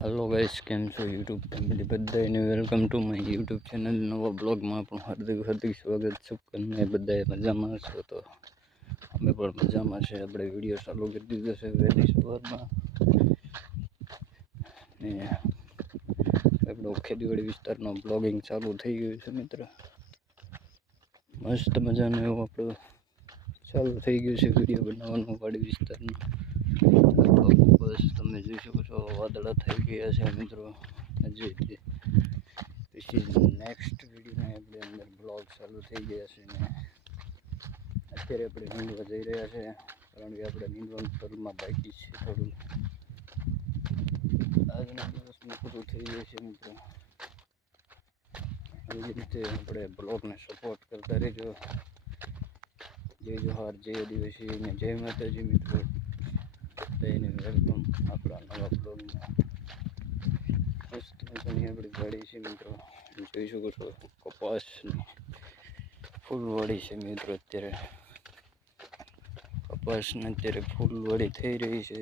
Hello guys केम छो YouTube family बधाने welcome to my YouTube channel नवा ब्लॉग में आपनु हार्दिक हार्दिक स्वागत छे। कने बधाए मजामां छो तो अमे पण मजामां छे। आपणे विडियो चालू करी दीधो छे वहेली सवारमां ने आपणो खेतीवाड़ी विस्तारनो ब्लॉगिंग चालू थई गयुं छे मित्र। मस्त मजानो एवो आपणो चालू थई गयुं छे विडियो बनाववानुं वाड़ी विस्तारनुं। बस तमे जोई शको छो वादळा थई गया छे मित्रों। हजी पछी नेक्स्ट विडियो ने आपणे अंदर ब्लॉग चालू थई गया छे ने अत्यारे आपणे नींदवा जई रह्या छे कारण के आपणे नींदवानुं तलमां बाकी छे थोडुं। આજના દિવસનું પૂરું થઈ ગયું છે મિત્રો। આવી રીતે આપણે બ્લોગને સપોર્ટ કરતા રહેજો। જય જોહાર, જય આદિવાસી અને જય માતાજી મિત્રો। બધાને વેલકમ આપણા નવા બ્લોગમાં। મસ્ત મજાની આપણી વાડી છે મિત્રો। જોઈ શકો છો કપાસની ફૂલવાડી છે મિત્રો। અત્યારે કપાસને અત્યારે ફૂલવાડી થઈ રહી છે।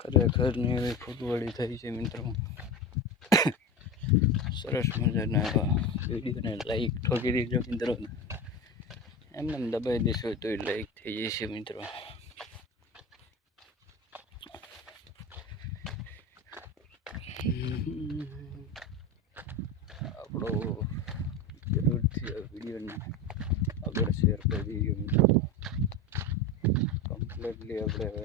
ખરેખરની એવી ફૂલવાડી થઈ છે મિત્રો। સરસ મજાના એવા વિડીયોને લાઈક ઠોકી દીજો મિત્રો। એમને દબાઈ દેશો તો લાઈક થઈ જશે મિત્રો। આપણો જરૂરથી આ વિડીયોને આગળ શેર કરી દીજો મિત્રો। કમ્પ્લીટલી આપણે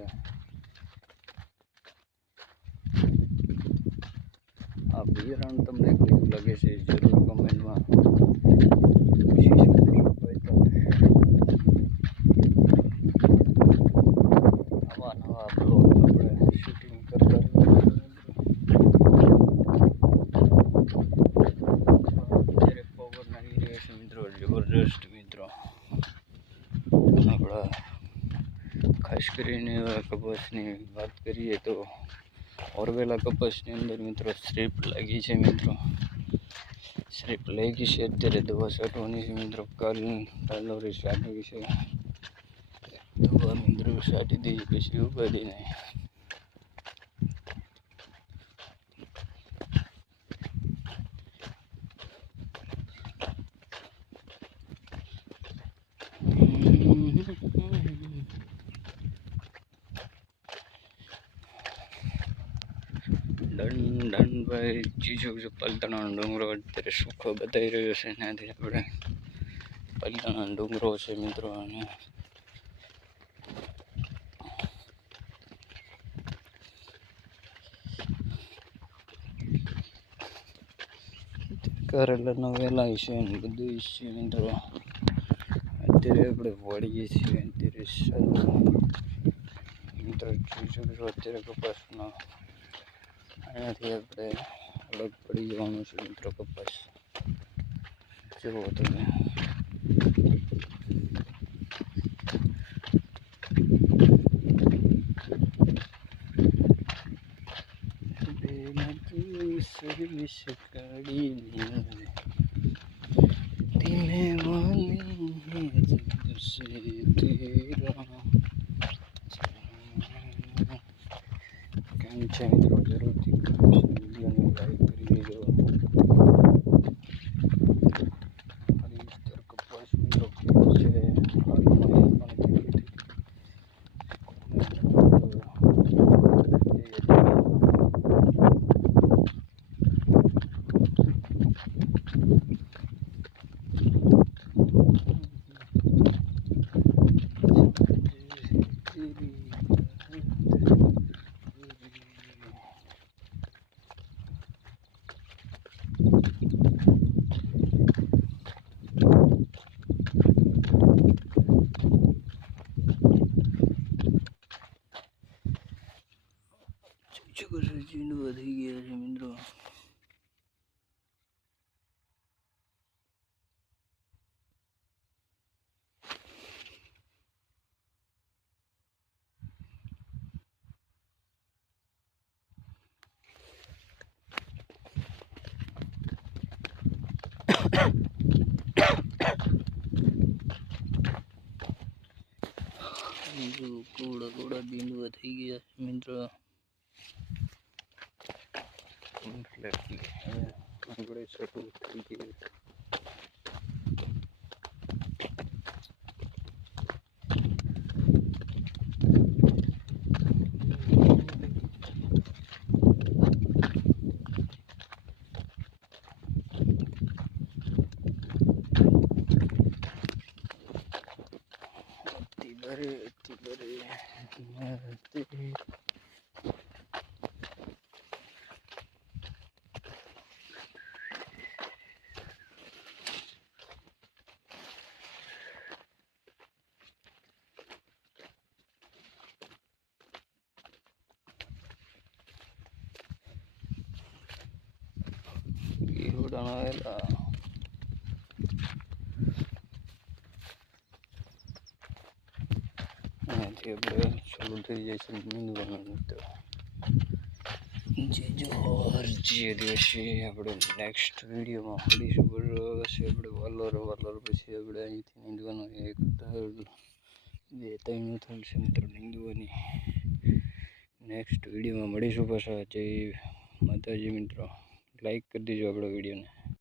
આ બિયારણ તમને કેવું લાગે છે જરૂર કમેન્ટમાં પૂછી શકો છો ભાઈ તમે। આવા નવા બ્લોગ આપણે શૂટિંગ કરતા અત્યારે પવન આવી રહ્યો છે મિત્રો જબરજસ્ત મિત્રો। આપણા ખાસ કરીને કપાસની વાત કરીએ તો ઓરવેલા કપાસની અંદર મિત્રો સ્ટ્રીપ લાગી છે મિત્રો। સ્ટ્રીપ લાગી છે અત્યારે દવા છાંટવાની છે મિત્રો। કાલનો રેસ આવી છે દવા મિત્રો છાંટી દઈએ પછી ઉપાડી નહીં। દંડભાઈ ચીજો પાલતાણા ડુંગરો અત્યારે સુખો બતાવી રહ્યો છે। ત્યાંથી આપણે પાલતાણા ડુંગરો છે મિત્રો। અને કરેલાનો વેલાય છે ને બધું છે મિત્રો। અત્યારે આપણે વળીએ છીએ અત્યારે મિત્રો જોઈ શકો છો અત્યારે કપાસનો અહીંયાથી આપણે અલગ પડી જવાનું છે મિત્રો। કપાસ જુઓ તમે સર્વિસ કાઢીને ધીમે વાલી જગશે તેરા કેમ છે મિત્રો જરૂરથી વિડીયોને લાઈક કરી દેજો। મારી વિસ્તાર કપાસ મિત્રો કેવો છે હાલમાં એ પણ ચીંડવા વધી ગયા છે મિત્રો। જો કોડા કોડા બીંડવા થઈ ગયા છે મિત્રો। કમ્પ્લીટલી આપણે શરૂ થઈ ગઈ. આવેલા અહીંથી આપણે ચાલુ થઈ જાય છે નીંદવાનું મિત્રો. જે જોર જે દિવસે આપણે નેક્સ્ટ વિડીયોમાં મળીશું. બરાબર છે આપણે વાલોર પછી આપણે અહીંથી નીંદવાનું 1 2 3 થલ છે મિત્રો નીંદવાની. નેક્સ્ટ વિડીયોમાં મળીશું પાછા. જય માતાજી મિત્રો. લાઈક કરી દેજો આપણો વિડીયોને.